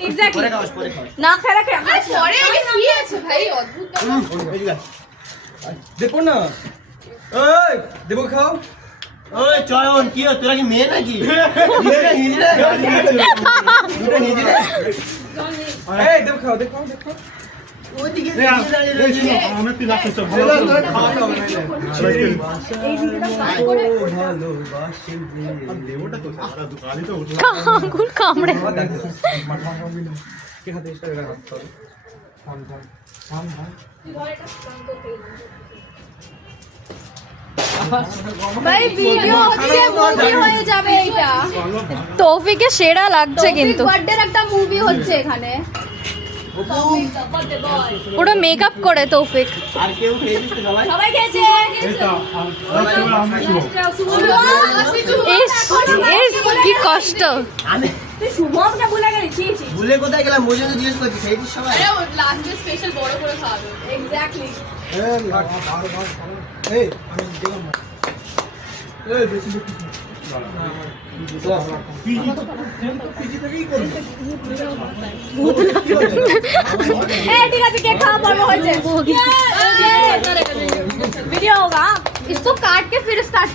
exactly না খেয়ে রাখে পরে কি আছে ভাই অদ্ভুত দেখো না ওই দেবো খাও ওই চয়ন কি তোরা কি মেয়ে নাকি এই দেবো খাও দেখো দেখো আঙুল কামড়ে ভাই ভিডিও হচ্ছে মুভি হয়ে যাবে এটা তৌফিকে সেরা লাগছে কিন্তু বার্থডের একটা মুভি হচ্ছে এখানে পুরো মেকআপ করে তৌফিক আর কেউ খেয়ে দিচ্ছে সবাই সবাই খেয়েছে ইস, কি কষ্ট শুভমটা ভুলে গেছি ভুলে কোথায় গেলাম বুঝে তো জিজ্ঞেস করছি খেয়ে দিচ্ছে সবাই লাস্টে স্পেশাল বড় করে খাওয়াবে এক্স্যাক্টলি এই আমি দেখলাম না এই বেশি ठीक है केक खाओ पर्व हो जाए वीडियो होगा इसको काट के फिर स्टार्ट